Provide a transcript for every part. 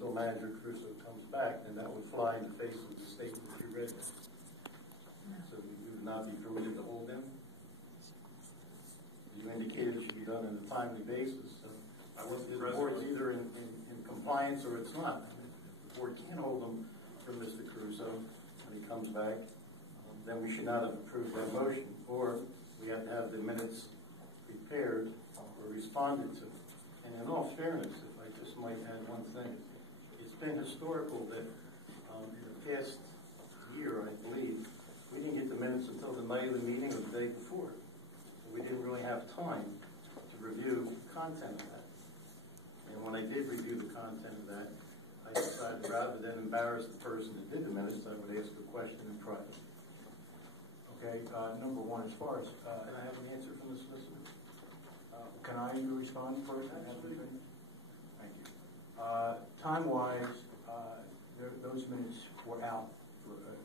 until Manager Caruso comes back, then that would fly in the face of the statement that you read. So you would not be permitted to hold them. You indicated it should be done on a timely basis. So I wasn't the board's either in compliance or it's not. If the board can't hold them for Mr. Caruso when he comes back, then we should not have approved that motion. Or we have to have the minutes prepared or responded to. And in all fairness, if I just might add one thing, it's been historical that in the past year, I believe, we didn't get the minutes until the night of the meeting or the day before. So we didn't really have time to review the content of that. And when I did review the content of that, I decided rather than embarrass the person that did the minutes, I would ask a question in private. Okay, number one, as far as... Can I have an answer from the solicitor? Can I respond first? Absolutely. Thank you. Time-wise, those minutes were out for a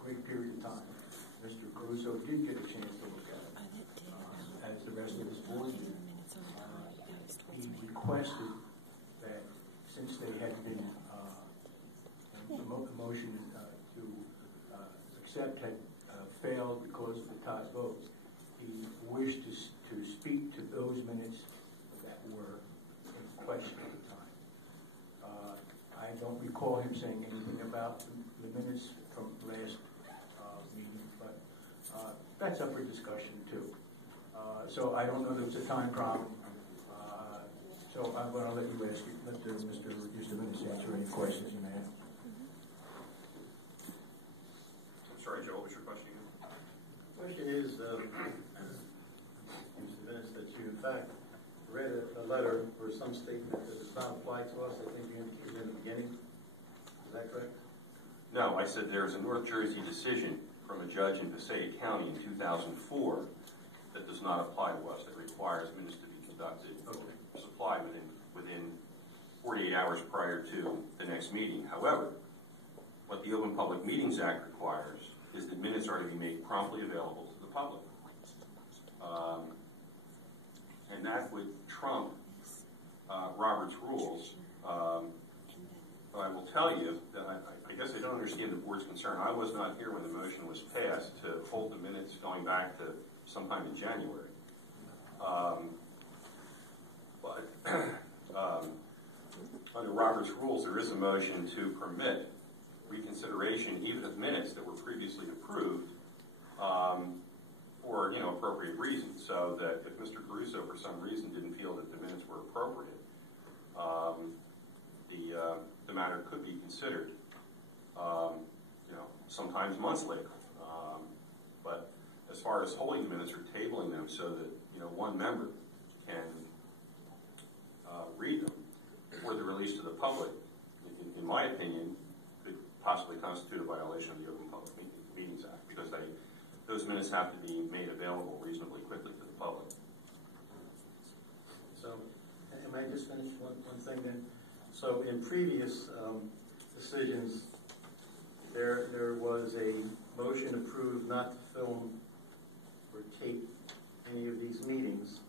great period of time. Mr. Caruso did get a chance to look at it, as the rest of his board did. He requested that since they had been, the motion to accept had failed because of the tie votes, he wished to speak to those minutes that were in question at the time. I don't recall him saying anything about the minutes from last meeting, but that's up for discussion too. So I don't know that it's a time problem. So I'm going to let you ask, let Mr. Eustace answer any questions you may have. I'm sorry, Joel, what's your question again? The question is, Mr. Venice, that you in fact read a letter or some statement that does not apply to us. I think you indicated in the beginning. Is that correct? No, I said there's a North Jersey decision from a judge in Passaic County in 2004 that does not apply to us, that requires minutes to be conducted, supplied within 48 hours prior to the next meeting. However, what the Open Public Meetings Act requires is that minutes are to be made promptly available to the public. And that would trump Robert's rules. But I will tell you that I guess I don't understand the board's concern. I was not here when the motion was passed to hold the minutes going back to sometime in January. But under Robert's rules, there is a motion to permit reconsideration even of minutes that were previously approved for appropriate reasons. So that if Mr. Caruso for some reason didn't feel that the minutes were appropriate, the matter could be considered, sometimes months later. But as far as holding the minutes or tabling them so that one member can read them for the release to the public, in my opinion, could possibly constitute a violation of the Open Public Meetings Act, because those minutes have to be made available reasonably quickly to the public. So, am I just finish one thing then? So, in previous decisions, there was a motion approved not to film or tape any of these meetings,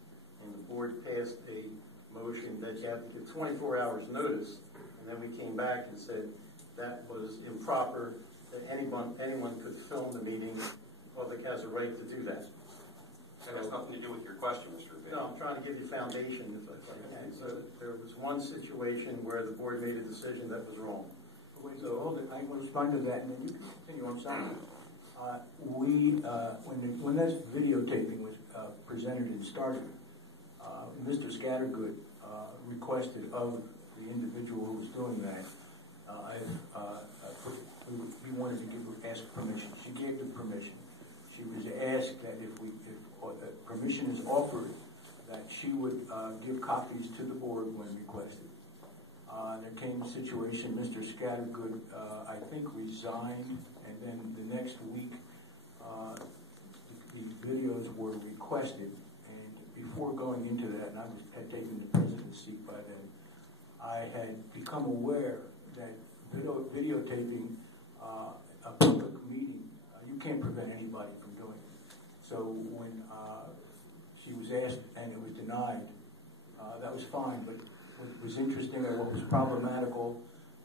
and the board passed a motion that you have to give 24 hours notice, and then we came back and said that was improper, that anyone could film the meeting. The public has a right to do that. That has nothing to do with your question, Mr. Bailey. No, I'm trying to give you foundation if I can. So there was one situation where the board made a decision that was wrong. Wait, so hold it. I will respond to that, and then you can continue. I'm sorry. When this videotaping was presented and started, Mr. Scattergood requested of the individual who was doing that, he wanted to ask permission. She gave the permission. She was asked that if permission is offered, that she would give copies to the board when requested. There came a situation, Mr. Scattergood, I think, resigned, and then the next week, the videos were requested. And before going into that, and I had taken the president's seat by then, I had become aware that videotaping a public meeting, you can't prevent anybody from doing it. So when she was asked and it was denied, that was fine. But was interesting or what was problematical,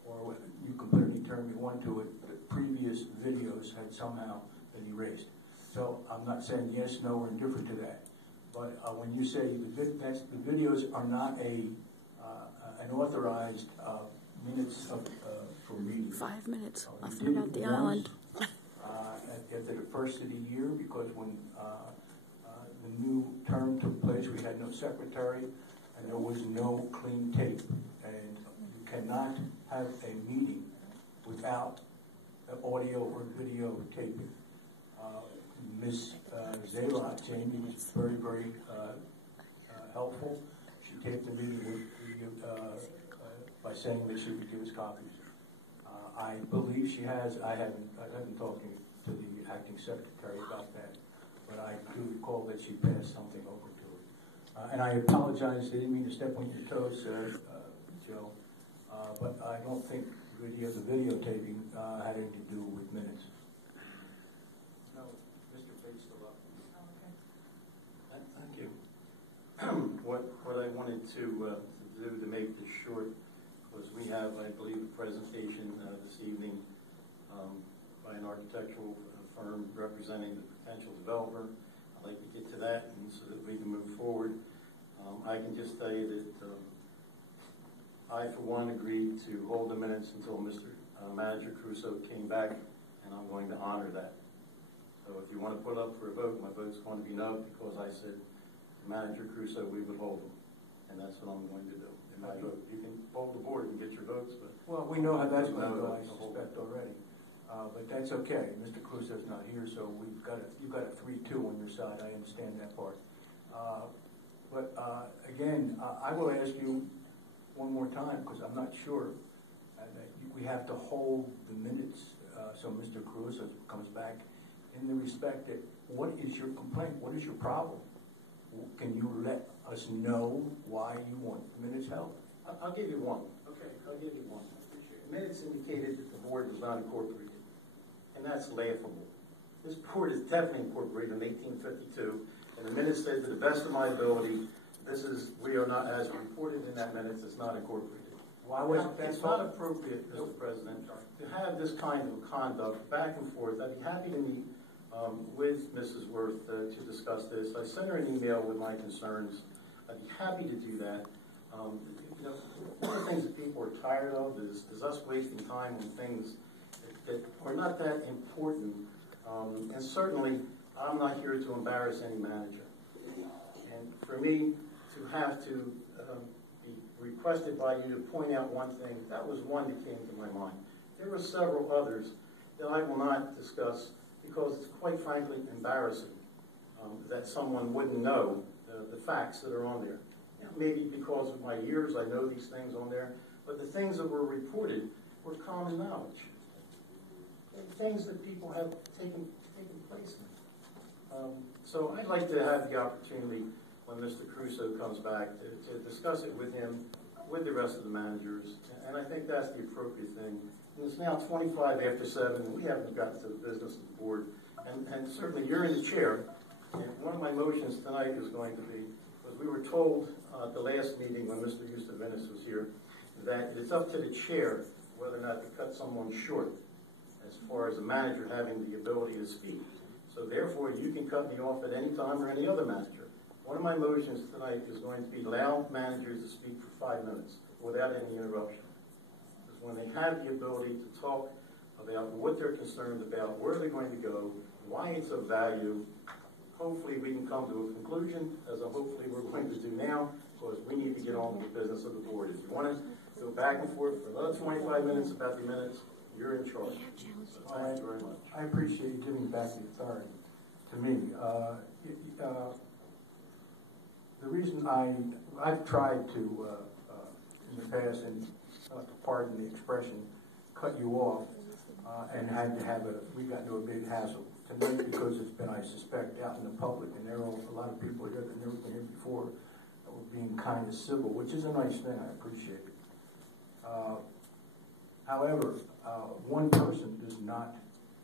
or what you can put any term you want to it, the previous videos had somehow been erased. So I'm not saying yes, no, or indifferent to that. But when you say the videos are not an authorized minutes for reading. 5 minutes. You Nothing did about it the once, island. At the first of the year, because when the new term took place, we had no secretary, and there was no clean tape. And you cannot have a meeting without the audio or video taping. Ms. Zayrod, Jamie, was very, very helpful. She taped the meeting by saying that she would give us copies. I believe she has. I haven't talked to the acting secretary about that, but I do recall that she passed something over to her. And I apologize. I didn't mean to step on your toes, Joe, but I don't think the videotaping had anything to do with minutes. No, Mr. Bates still up. Thank you. What I wanted to do to make this short was we have, I believe, a presentation this evening by an architectural firm representing the potential developer. I'd like to get to that and so that we can move forward. I can just tell you that I, for one, agreed to hold the minutes until Mr. Manager Crusoe came back, and I'm going to honor that. So if you want to put up for a vote, my vote's going to be no, because I said to Manager Crusoe we would hold them, and that's what I'm going to do. In my vote, you can poll the board and get your votes, but Well, we know how that's going to go, I suspect already. But that's okay. Mr. Crusoe's not here, so you've got a 3-2 on your side. I understand that part. But again, I will ask you one more time, because I'm not sure that we have to hold the minutes so Mr. Crusoe comes back in the respect that what is your complaint? What is your problem? Can you let us know why you want the minutes held? I'll give you one. Okay, I'll give you one. The minutes indicated that the board was not incorporated, and that's laughable. This board is definitely incorporated in 1852, and the minutes said, to the best of my ability, we are not, as reported in that minutes, it's not incorporated. Why wasn't that It's not appropriate, Mr. President, to have this kind of conduct back and forth. I'd be happy to meet with Mrs. Worth to discuss this. I sent her an email with my concerns. I'd be happy to do that. One of the things that people are tired of is us wasting time on things that are not that important. And certainly, I'm not here to embarrass any manager. And for me to have to be requested by you to point out one thing, that was one that came to my mind. There were several others that I will not discuss because it's quite frankly embarrassing that someone wouldn't know the facts that are on there. Maybe because of my years, I know these things on there, but the things that were reported were common knowledge. Things that people have taken place in. So I'd like to have the opportunity when Mr. Crusoe comes back to discuss it with him, with the rest of the managers, and I think that's the appropriate thing. And it's now 25 after 7, and we haven't gotten to the business of the board. And certainly you're in the chair, and one of my motions tonight is going to be, because we were told at the last meeting when Mr. Eustavinis was here, that it's up to the chair whether or not to cut someone short as far as a manager having the ability to speak. So therefore, you can cut me off at any time or any other manager. One of my motions tonight is going to be allow managers to speak for 5 minutes without any interruption. Because when they have the ability to talk about what they're concerned about, where they're going to go, why it's of value, hopefully we can come to a conclusion, as hopefully we're going to do now, because we need to get on with the business of the board. If you want to go back and forth for another 25 minutes about the minutes, you're in charge. So thank you very much. I appreciate you giving back the authority to me. The reason I've tried to, in the past, and pardon the expression, cut you off, and had to have we got into a big hassle tonight because it's been, I suspect, out in the public, and there are a lot of people here that never been here before that were being kind of civil, which is a nice thing. I appreciate it. However, one person does not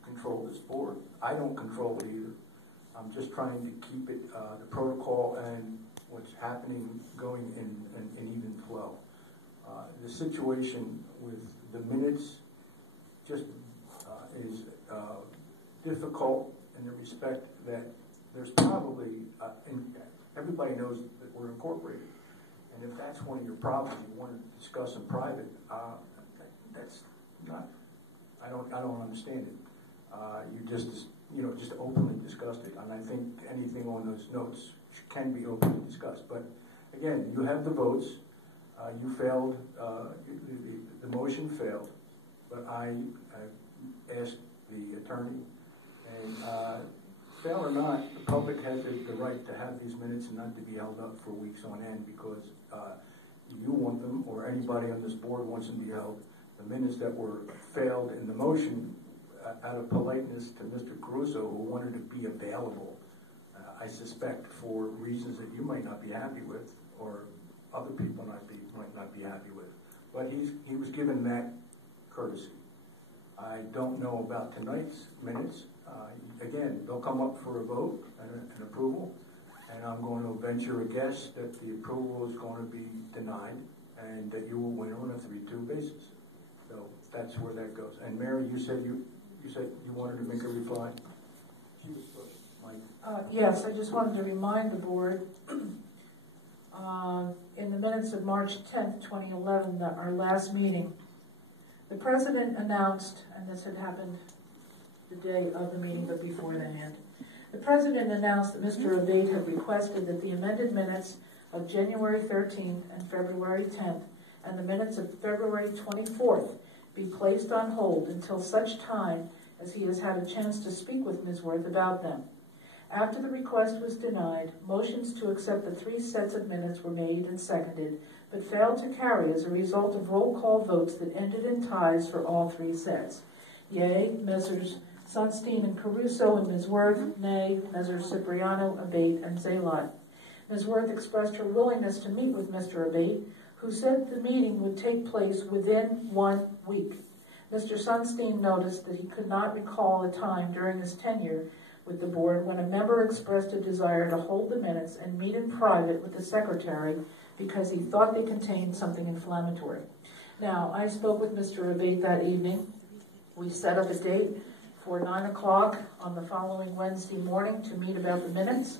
control this board. I don't control it either. I'm just trying to keep it, the protocol and what's happening going in even flow. The situation with the minutes just is difficult in the respect that there's probably, and everybody knows that we're incorporated. And if that's one of your problems you want to discuss in private, that's not, I don't understand it. You just openly discussed it. And I think anything on those notes can be openly discussed. But again, you have the votes. You failed, the motion failed, but I asked the attorney, and fail or not, the public has the right to have these minutes and not to be held up for weeks on end because you want them, or anybody on this board wants them to be held. The minutes that were failed in the motion, out of politeness to Mr. Caruso, who wanted to be available, I suspect for reasons that you might not be happy with, or other people might not be happy with. But he was given that courtesy. I don't know about tonight's minutes. Again, they'll come up for a vote and an approval, and I'm going to venture a guess that the approval is going to be denied and that you will win on a 3-2 basis. So that's where that goes. And Mary, you said you wanted to make a reply? She was first. Mike? Yes, I just wanted to remind the board in the minutes of March 10th, 2011, our last meeting, the president announced, and this had happened the day of the meeting but before the hand, the president announced that Mr. Abate had requested that the amended minutes of January 13th and February 10th and the minutes of February 24th be placed on hold until such time as he has had a chance to speak with Ms. Worth about them. After the request was denied, motions to accept the 3 sets of minutes were made and seconded, but failed to carry as a result of roll call votes that ended in ties for all 3 sets. Yea, Messrs. Sunstein and Caruso and Ms. Worth. Nay, Messrs. Cipriano, Abate, and Zalot. Ms. Worth expressed her willingness to meet with Mr. Abate, who said the meeting would take place within 1 week. Mr. Sunstein noticed that he could not recall a time during his tenure with the board when a member expressed a desire to hold the minutes and meet in private with the secretary because he thought they contained something inflammatory. Now, I spoke with Mr. Abate that evening. We set up a date for 9 o'clock on the following Wednesday morning to meet about the minutes,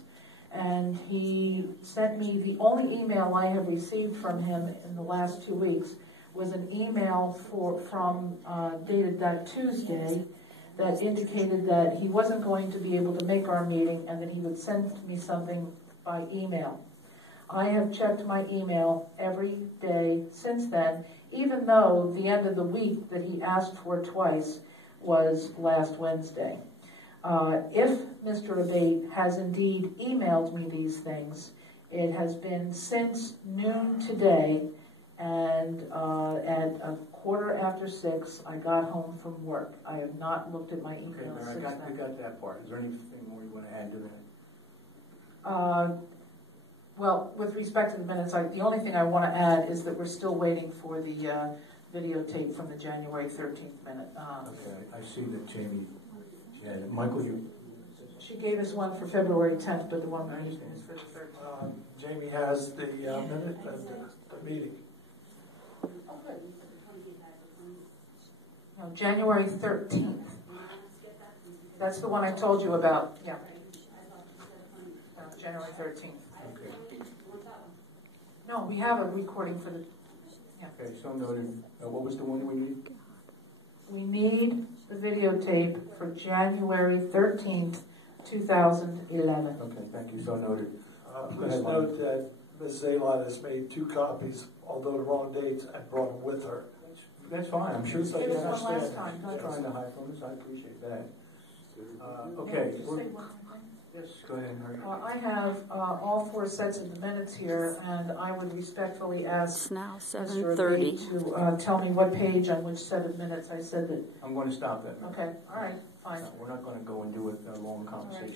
and he sent me, the only email I have received from him in the last 2 weeks was an email from dated that Tuesday that indicated that he wasn't going to be able to make our meeting and that he would send me something by email. I have checked my email every day since then, even though the end of the week that he asked for twice was last Wednesday. If Mr. Abate has indeed emailed me these things, it has been since noon today, and at 6:15 I got home from work. I have not looked at my email Okay, since Mary, I then. got that part. Is there anything more you want to add to that? Well, with respect to the minutes, the only thing I want to add is that we're still waiting for the videotape from the January 13th minute. Okay, I see that Jamie, yeah, Michael, you... She gave us one for February 10th, but the one we're using is for the 13th. Jamie has the minute of the meeting. No, January 13th. That's the one I told you about. Yeah. No, January 13th. Okay. No, we have a recording for the... Yeah. Okay, so noted. What was the one we need? We need the videotape for January 13th, 2011. Okay, thank you, so noted. Please note that Ms. Zalot has made 2 copies, although the wrong dates, and brought them with her. That's fine, I'm sure She you gave us one last understand. time. Not trying to hide from us, I appreciate that. Okay. Just say one thing. Yes, go ahead, Mary. I have all 4 sets of the minutes here, and I would respectfully ask It's now Mr. 7:30. Abate to tell me what page on which set of minutes I said that. I'm going to stop that. Okay, all right, fine. We're not going to go into a long conversation.